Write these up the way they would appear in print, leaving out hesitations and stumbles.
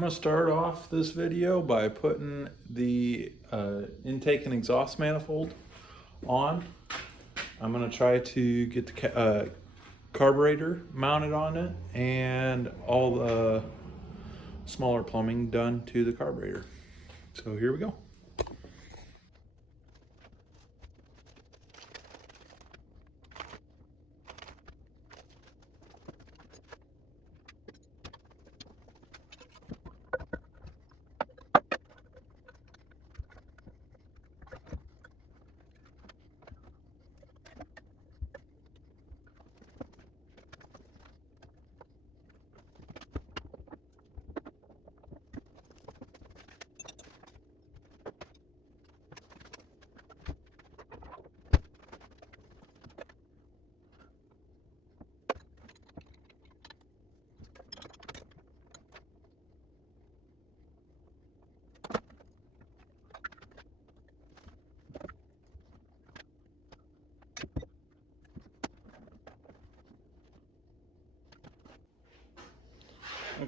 I'm gonna start off this video by putting the intake and exhaust manifold on. I'm gonna try to get the carburetor mounted on it and all the smaller plumbing done to the carburetor. So here we go.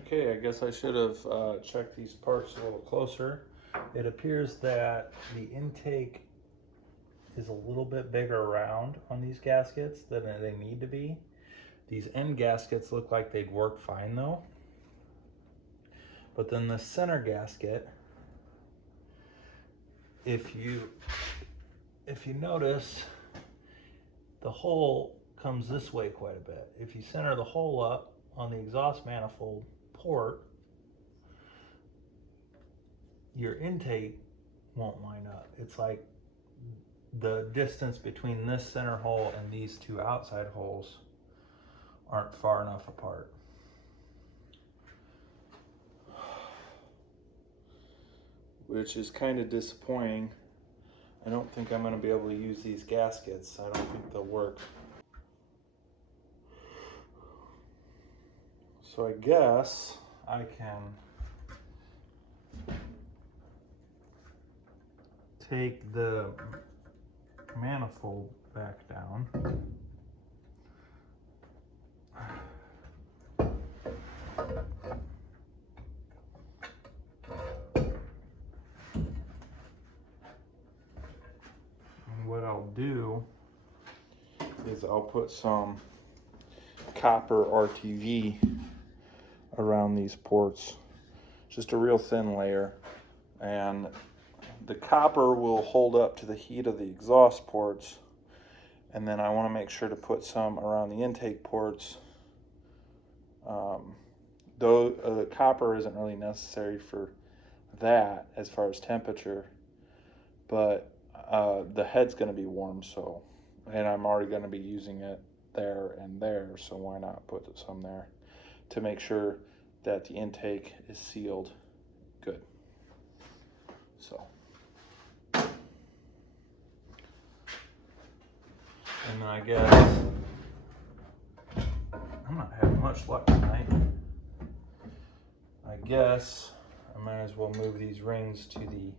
Okay, I guess I should have checked these parts a little closer. It appears that the intake is a little bit bigger around on these gaskets than they need to be. These end gaskets look like they'd work fine though. But then the center gasket, if you notice, the hole comes this way quite a bit. If you center the hole up on the exhaust manifold port, your intake won't line up. It's like the distance between this center hole and these two outside holes aren't far enough apart. Which is kind of disappointing. I don't think I'm going to be able to use these gaskets. I don't think they'll work. So I guess I can take the manifold back down. And what I'll do is I'll put some copper RTV around these ports, just a real thin layer, and the copper will hold up to the heat of the exhaust ports, and then I want to make sure to put some around the intake ports. Though the copper isn't really necessary for that as far as temperature, but the head's going to be warm, so, and I'm already going to be using it there and there, so why not put some there to make sure that the intake is sealed good. So, and then I guess I'm not having much luck tonight. I guess I might as well move these rings to the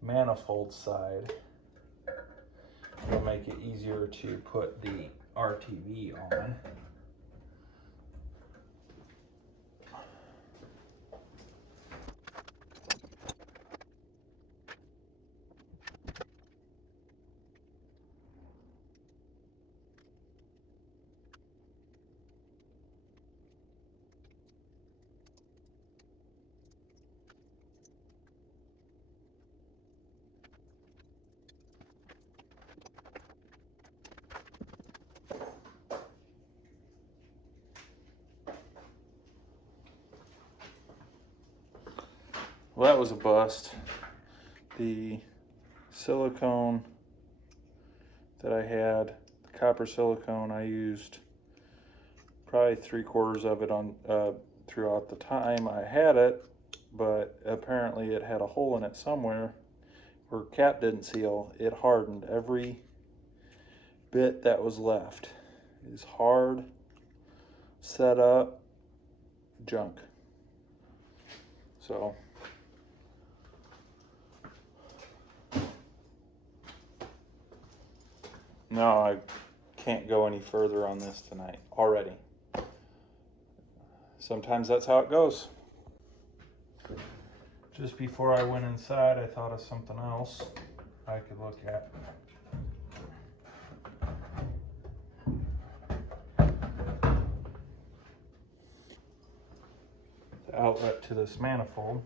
manifold side. It'll make it easier to put the RTV on. Well, that was a bust. The silicone that I had, the copper silicone, I used probably 3/4 of it on throughout the time I had it, but apparently it had a hole in it somewhere where cap didn't seal. It hardened. Every bit that was left is hard, set up junk. So no, I can't go any further on this tonight already. Sometimes that's how it goes. Just before I went inside, I thought of something else I could look at. The outlet to this manifold.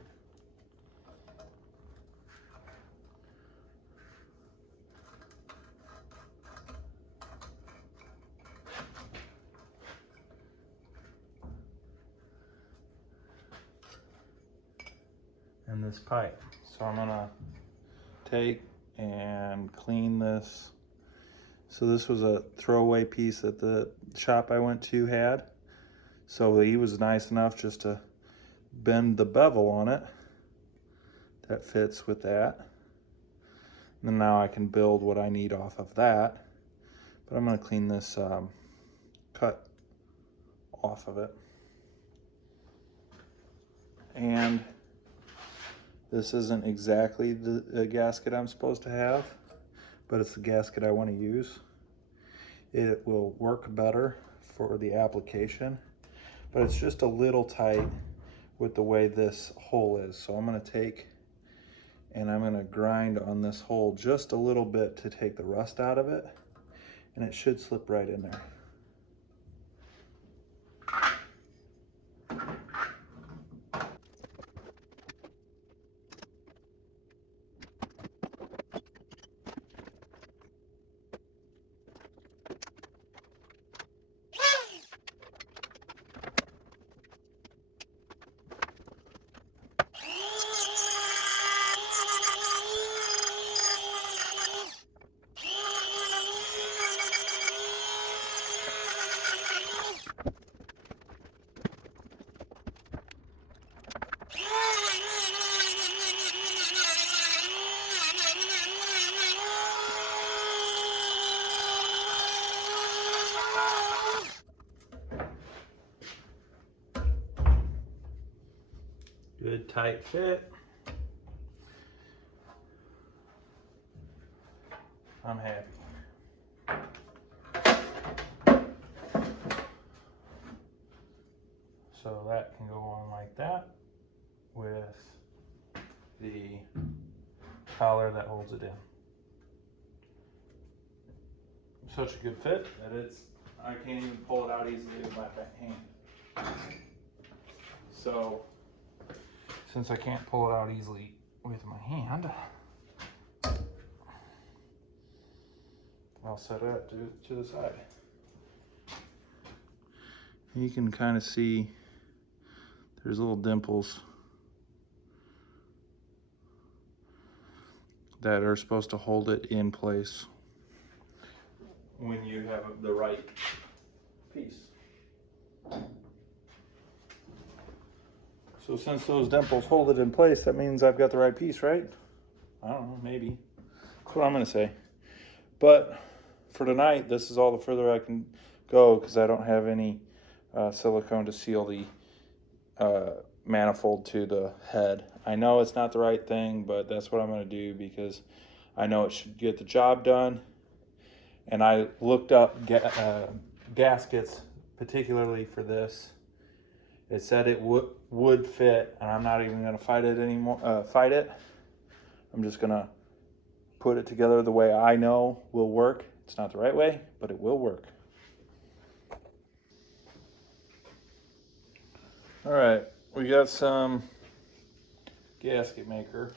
And this pipe. So I'm gonna take and clean this. So this was a throwaway piece that the shop I went to had. So he was nice enough just to bend the bevel on it. That fits with that. And then now I can build what I need off of that. But I'm gonna clean this cut off of it. And this isn't exactly the gasket I'm supposed to have, but it's the gasket I want to use. It will work better for the application, but it's just a little tight with the way this hole is. So I'm going to take and I'm going to grind on this hole just a little bit to take the rust out of it, and it should slip right in there. Good tight fit. I'm happy. So that can go on like that with the collar that holds it in. Such a good fit that I can't even pull it out easily with my hand. So since I can't pull it out easily with my hand, I'll set it up to the side. You can kind of see there's little dimples that are supposed to hold it in place when you have the right piece. So since those dimples hold it in place, that means I've got the right piece, right? I don't know, maybe. That's what I'm gonna say. But for tonight, this is all the further I can go because I don't have any silicone to seal the manifold to the head. I know it's not the right thing, but that's what I'm gonna do because I know it should get the job done. And I looked up gaskets, particularly for this. It said it would fit, and I'm not even gonna fight it anymore. I'm just gonna put it together the way I know will work. It's not the right way, but it will work. All right, we got some gasket maker.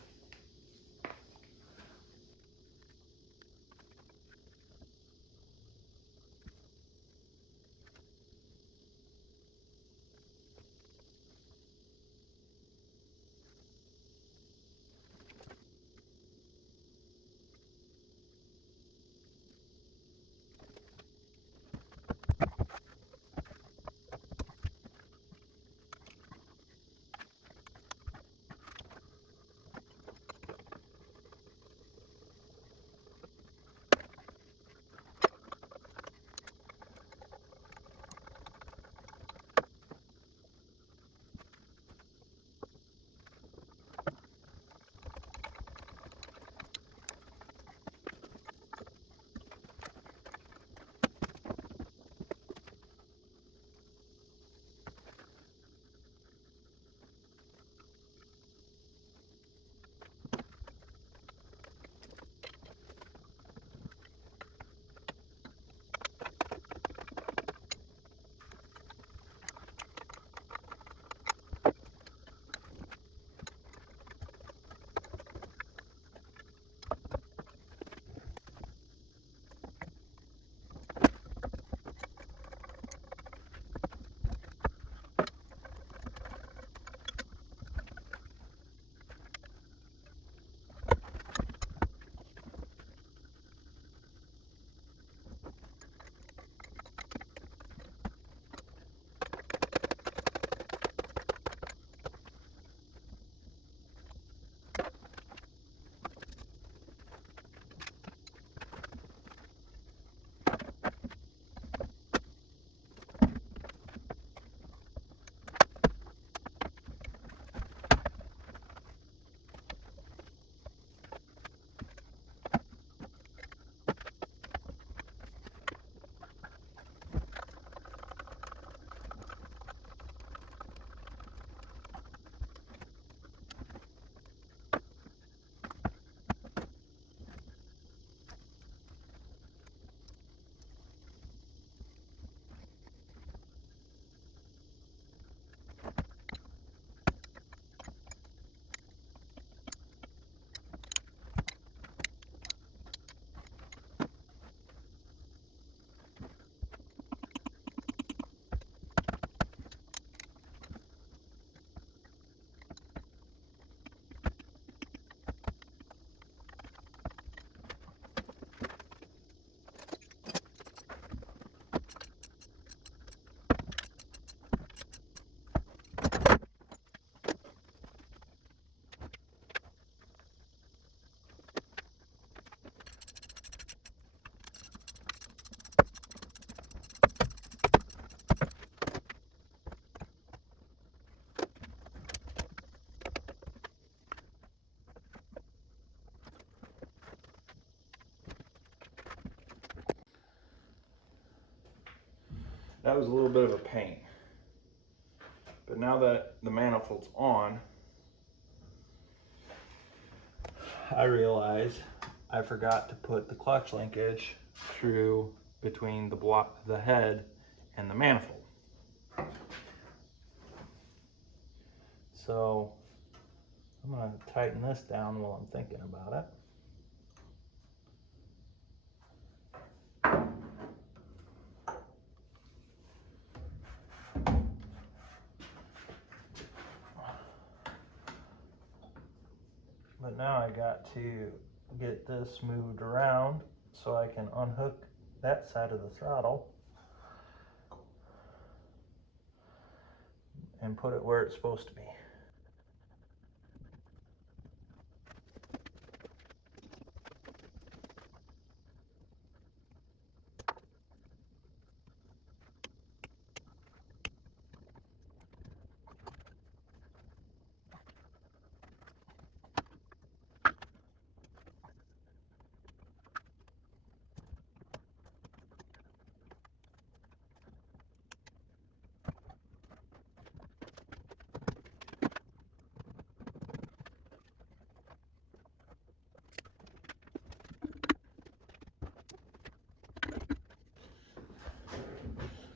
That was a little bit of a pain. But now that the manifold's on, I realize I forgot to put the clutch linkage through between the head and the manifold. So I'm going to tighten this down while I'm thinking about it. But now I got to get this moved around so I can unhook that side of the throttle and put it where it's supposed to be.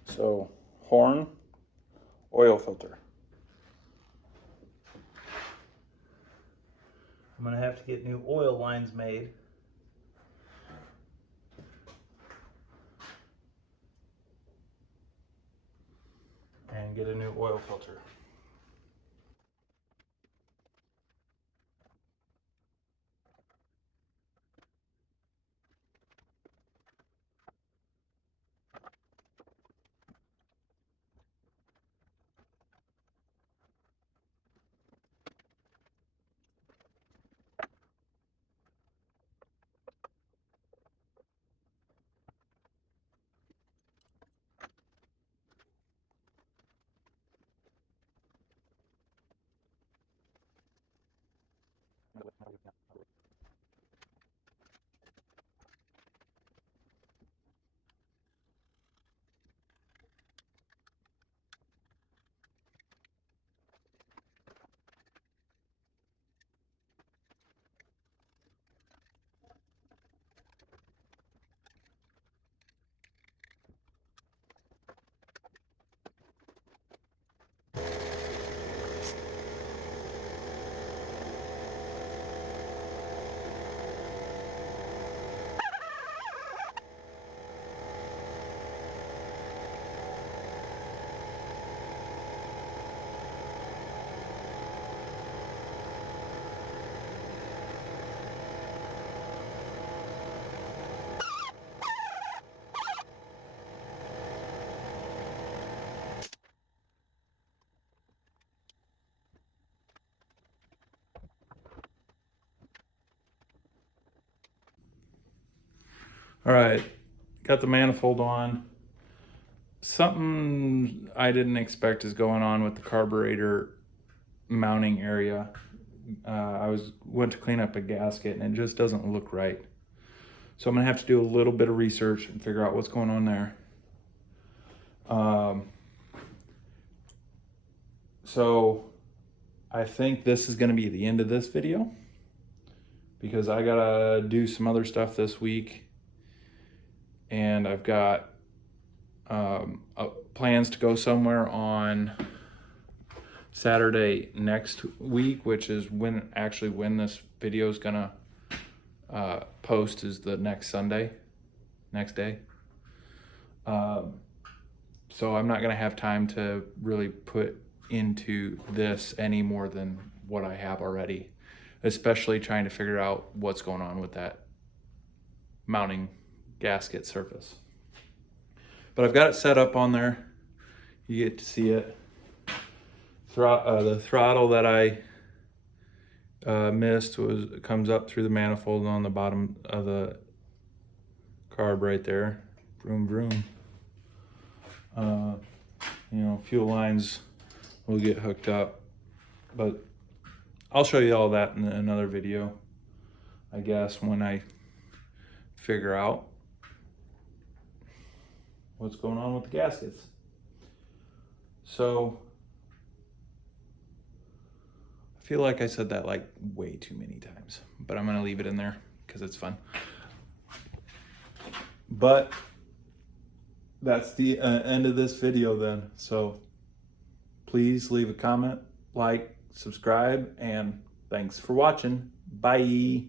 So, horn, oil filter. I'm going to have to get new oil lines made. And get a new oil filter. All right, got the manifold on. Something I didn't expect is going on with the carburetor mounting area. I went to clean up a gasket and it just doesn't look right. So I'm gonna have to do a little bit of research and figure out what's going on there. So I think this is gonna be the end of this video because I gotta do some other stuff this week. And I've got plans to go somewhere on Saturday next week, which is when this video is gonna post is the next day. So I'm not gonna have time to really put into this any more than what I have already, especially trying to figure out what's going on with that mounting gasket surface. But I've got it set up on there. You get to see it. The throttle that I missed comes up through the manifold on the bottom of the carb right there. Vroom vroom. Fuel lines will get hooked up, but I'll show you all that in another video, I guess, when I figure out what's going on with the gaskets. So I feel like I said that like way too many times, but I'm gonna leave it in there because it's fun. But that's the end of this video then. So please leave a comment, like, subscribe, and thanks for watching. Bye.